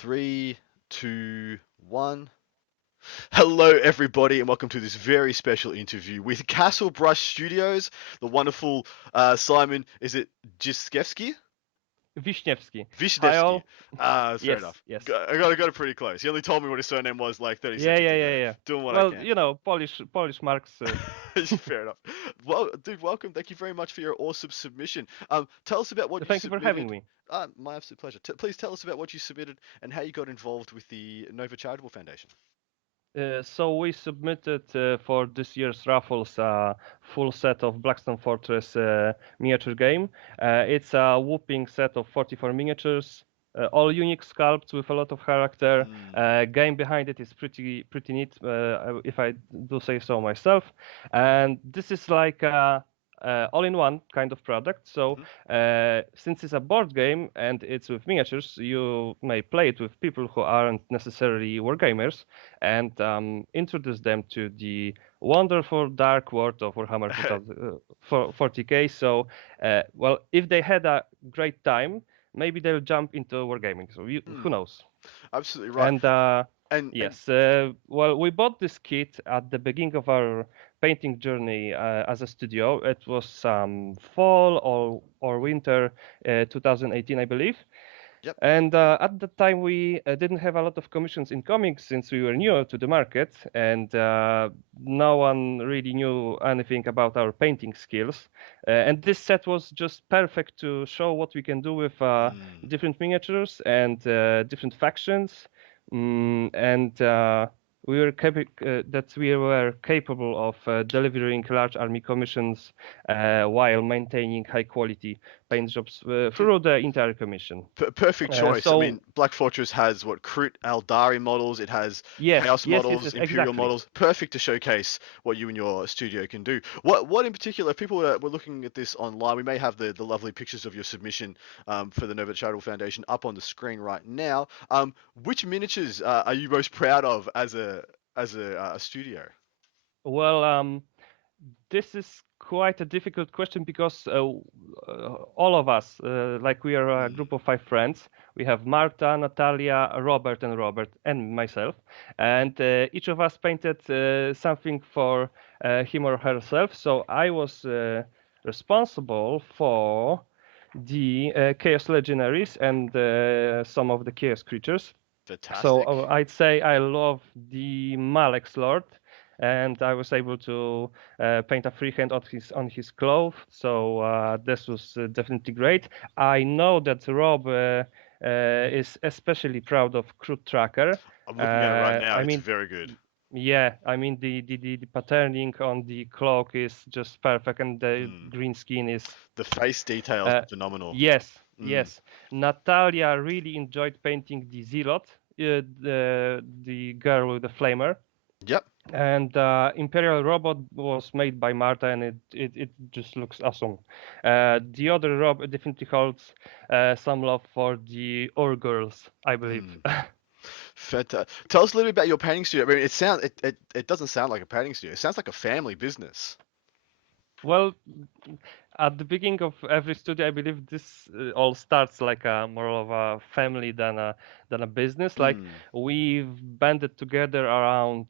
Three, two, one. Hello, everybody, and welcome to this very special interview with Castle Brush Studios. The wonderful Simon, is it Jiskevsky? Wisniewski. Hi Vishnevsky. all. Fair Yes, enough. yes. I got it pretty close. He only told me what his surname was like 30 Yeah, seconds yeah, yeah, ago. yeah. Doing what I Well, can. Polish marks. Fair enough. Well, dude, welcome. Thank you very much for your awesome submission. Tell us about what you Thank you for having submitted. me. My absolute pleasure. Please tell us about what you submitted and how you got involved with the Nova Charitable Foundation. So we submitted for this year's raffles a full set of Blackstone Fortress miniature game. It's a whopping set of 44 miniatures, all unique sculpts with a lot of character. Mm. Game behind it is pretty neat, if I do say so myself. And this is like a all-in-one kind of product. So Hmm. since it's a board game and it's with miniatures, you may play it with people who aren't necessarily wargamers and introduce them to the wonderful dark world of Warhammer 40k. So, well, if they had a great time, maybe they'll jump into wargaming. So, who Mm. knows? Absolutely right. And And yes, well, we bought this kit at the beginning of our painting journey as a studio. It was fall or winter 2018, I believe. yep. And at the time, we didn't have a lot of commissions incoming since we were new to the market, and no one really knew anything about our painting skills. And this set was just perfect to show what we can do with Mm. different miniatures and different factions. And that we were capable of delivering large army commissions while maintaining high quality paint jobs Dude, through the entire commission. perfect choice. I So mean, Black Fortress has what Krut Aldari models. It has yes, Chaos yes, yes, models, yes, Imperial exactly. models. Perfect to showcase what you and your studio can do. What in particular? If people were looking at this online, we may have the lovely pictures of your submission for the Nova Charitable Foundation up on the screen right now. Which miniatures are you most proud of as a studio? Well, this is quite a difficult question because all of us, like we are a Mm. group of five friends. We have Marta, Natalia, Robert, and myself, and each of us painted something for him or herself. So I was responsible for the Chaos Legionaries and some of the Chaos creatures. So Fantastic. I'd say I love the Malek's Lord, and I was able to paint a freehand on his glove. So this was definitely great. I know that Rob is especially proud of Crude Tracker. I'm looking at it right now. I It's mean, very good. yeah, I mean the patterning on the cloak is just perfect, and the Mm. green skin is The face details uh, are phenomenal. yes, Mm. yes. Natalia really enjoyed painting the Zealot, the girl with the flamer, Yep. and Imperial Robot was made by Marta, and it just looks awesome. The other Rob definitely holds some love for the Ur girls, I believe. Mm. Tell us a little bit about your painting studio. I mean, it doesn't sound like a painting studio. It sounds like a family business. Well, at the beginning of every studio, I believe this all starts like a more of a family than a business. Like Mm. we've banded together around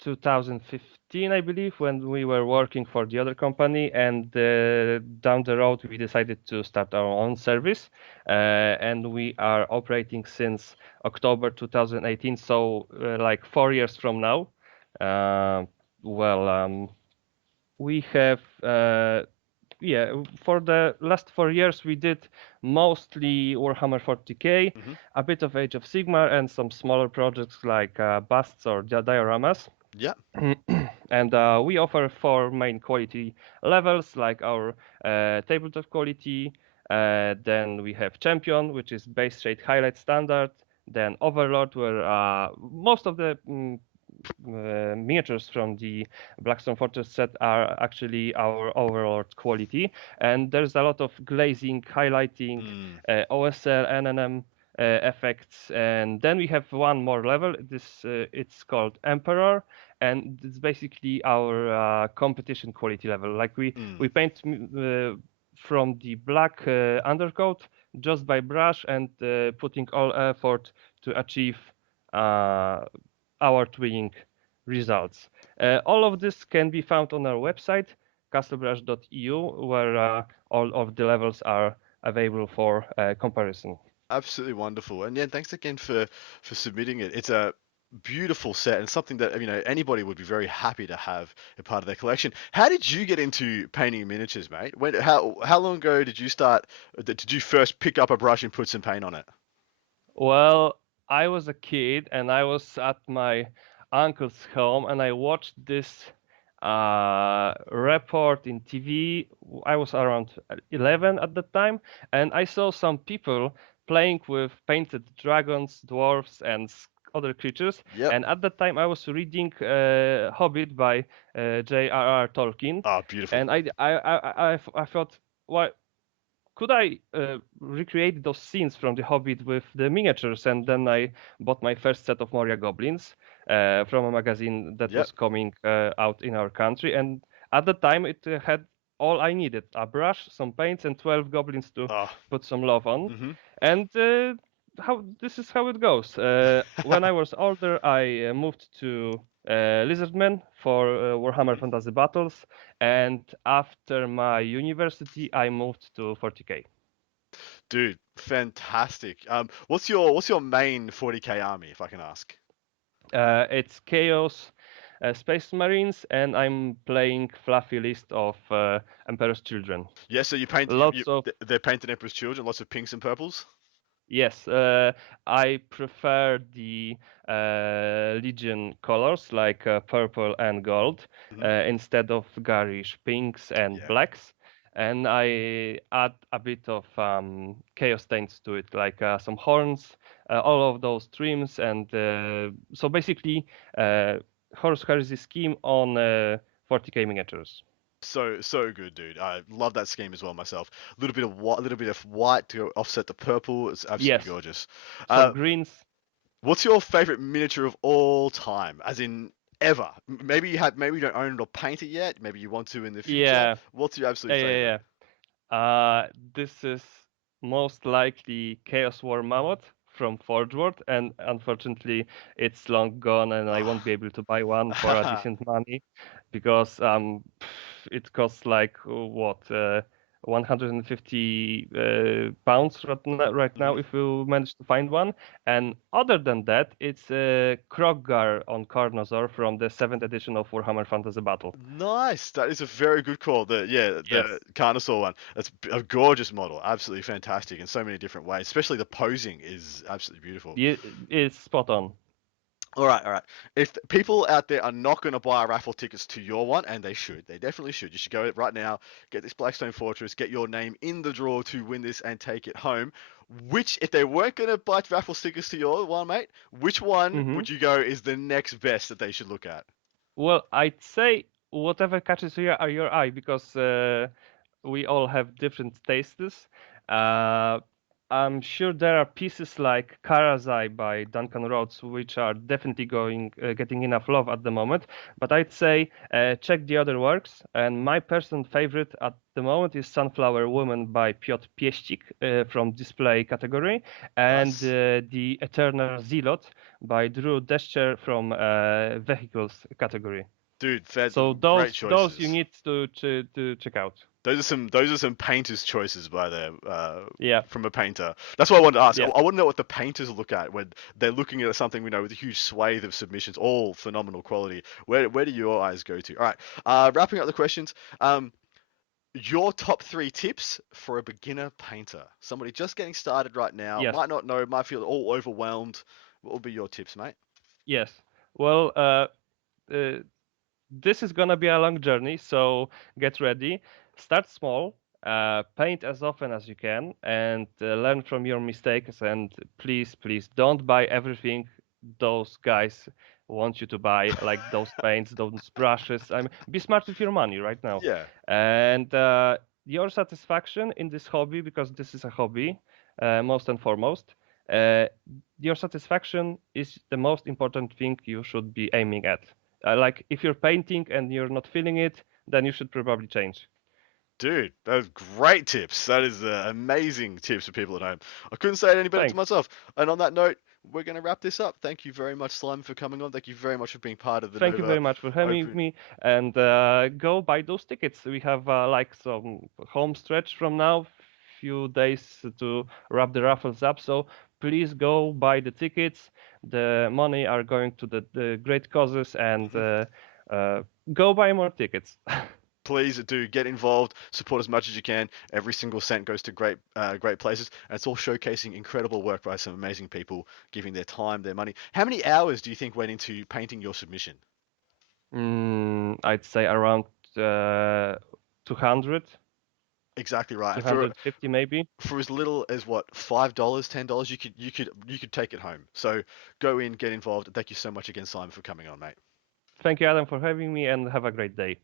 2015, I believe, when we were working for the other company, and down the road we decided to start our own service, and we are operating since October 2018, so like 4 years from now. Uh, well, we have yeah, for the last 4 years we did mostly Warhammer 40k, Hmm. a bit of Age of Sigmar, and some smaller projects like busts or dioramas. Yeah. And we offer four main quality levels, like our tabletop quality. Then we have Champion, which is base rate highlight standard. Then Overlord, where most of the miniatures from the Blackstone Fortress set are actually our Overlord quality. And there's a lot of glazing, highlighting, Mm. OSL, NNM effects. And then we have one more level. It's called Emperor, and it's basically our competition quality level. Like we Mm. we paint from the black undercoat just by brush and putting all effort to achieve uh, our twinning results. All of this can be found on our website, castlebrush.eu, where all of the levels are available for comparison. Absolutely wonderful. And yeah, thanks again for submitting it. It's a beautiful set and something that anybody would be very happy to have a part of their collection. How did you get into painting miniatures, mate? How long ago did you start? Did you first pick up a brush and put some paint on it? Well, I was a kid and I was at my uncle's home and I watched this report in TV. I was around 11 at the time, and I saw some people playing with painted dragons, dwarfs, and other creatures. Yep. And at that time, I was reading Hobbit by J.R.R. Tolkien, Oh, beautiful. and I thought, why could I recreate those scenes from The Hobbit with the miniatures? And then I bought my first set of Moria goblins from a magazine that Yep. was coming out in our country. And at the time, it had all I needed: a brush, some paints, and 12 goblins to Oh. put some love on. Mhm. And how this is how it goes. When I was older, I moved to Lizardman for Warhammer Fantasy Battles, and after my university, I moved to 40k. Dude, fantastic. What's your main 40k army, if I can ask? It's Chaos, Space Marines, and I'm playing fluffy list of Emperor's Children. Yeah, so you paint Lots of they're painted Emperor's Children, lots of pinks and purples. Yes, I prefer the Legion colors like purple and gold Hmm. instead of garish pinks and Yeah. blacks. And I add a bit of chaos taints to it, like some horns, all of those trims, and so basically, Horus Heresy scheme on 40k miniatures. So good, dude. I love that scheme as well myself. A little bit of white to offset the purple. It's absolutely Yes, gorgeous. some Uh, greens. what's your favorite miniature of all time? As in ever? Maybe you don't own it or paint it yet. Maybe you want to in the future. Yeah, What's your yeah, absolute yeah, favorite? yeah. This is most likely Chaos War Mammoth from Forge World, and unfortunately, it's long gone, and I won't be able to buy one for a Ah. decent money because it costs like what 150 pounds right now Mhm. if you manage to find one. And other than that, it's Kroggar on Carnosaur from the 7th edition of Warhammer Fantasy Battle. Nice. That is a very good call. The Yes, Carnosaur one. That's a gorgeous model. Absolutely fantastic in so many different ways. Especially the posing is absolutely beautiful. it's spot on. All right, all right. If people out there are not going to buy raffle tickets to your one, and they definitely should. You should go right now, get this Blackstone Fortress, get your name in the draw to win this and take it home. If they weren't going to buy raffle stickers to your one, mate, which one Mhm. would you go is the next best that they should look at? Well, I'd say whatever catches your eye because we all have different tastes. Uh, I'm sure there are pieces like Karazai by Duncan Rhodes, which are definitely getting enough love at the moment. But I'd say check the other works. And my personal favorite at the moment is Sunflower Woman by Piotr Pieścik from display category, and Nice. the Eternal Zealot by Drew Descher from vehicles category. Dude, So great those you choices. need to check out. Those are some painters' choices by there Yeah, from a painter. That's what I wanted to ask. I yeah, want to know what the painters look at when they're looking at something with a huge swathe of submissions, all phenomenal quality. Where do your eyes go to? All right, wrapping up the questions. Your top three tips for a beginner painter, somebody just getting started right now, yes, might not know, might feel all overwhelmed. What will be your tips, mate? yes. Well, uh, this is gonna be a long journey, so get ready. Start small, paint as often as you can, and learn from your mistakes. And please, please don't buy everything those guys want you to buy, like those paints, those brushes. I mean, be smart with your money right now. Yeah, And your satisfaction in this hobby, because this is a hobby, most and foremost. Uh, your satisfaction is the most important thing you should be aiming at. Like if you're painting and you're not feeling it, then you should probably change. Dude, those great tips. That is amazing tips for people at home. I couldn't say it any better to Thanks. myself. And on that note, we're going to wrap this up. Thank you very much, Simon, for coming on. Thank you very much for being part of the Thank you Nova very much for having Open. me, and go buy those tickets. We have like some home stretch from now, few days to wrap the raffles up. So please go buy the tickets. The money are going to the great causes, and Mhm. go buy more tickets. Please do get involved, support as much as you can. Every single cent goes to great places, and it's all showcasing incredible work by some amazing people, giving their time, their money. How many hours do you think went into painting your submission? I'd say around 200, Exactly right. For 250 maybe. for as little as what, $5, $10, you could take it home. So go in, get involved. Thank you so much again, Simon, for coming on, mate. Thank you, Adam, for having me, and have a great day.